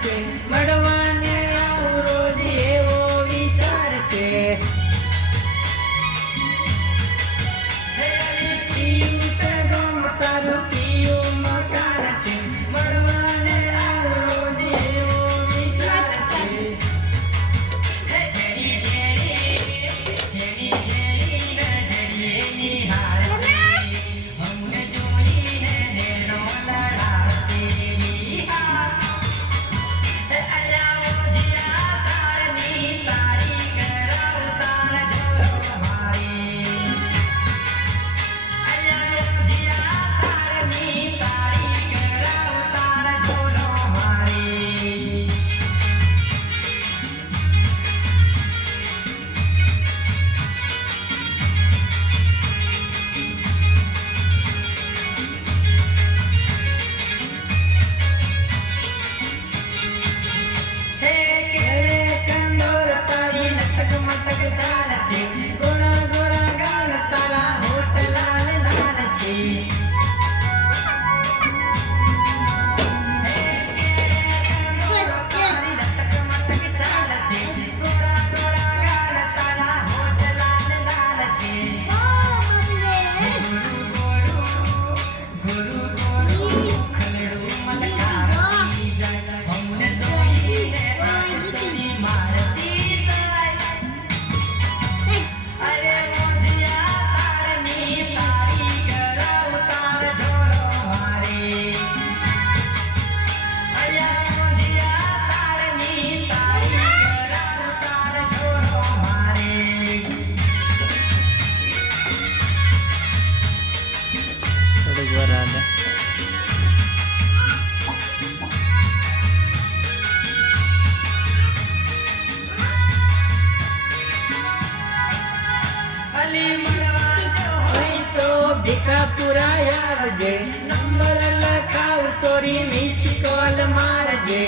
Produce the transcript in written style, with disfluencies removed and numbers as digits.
છે મળવાને આવું રોજ એવો વિચાર છે તારું પીયું મકાન છે મળવાને આવું રોજ એવો વિચાર છે જેડી જેડી નિહાળતી અમને જોઈને દેનો લડાતી અલ્લાહ જીયા તારની તારી કરાવતા જોરો મારી અલ્લાહ જીયા તારની તારી કરાવતા જોરો મારી ભીખાપુરા આવજે નંબર લખાવ સોરી મિસ કોલ મારજે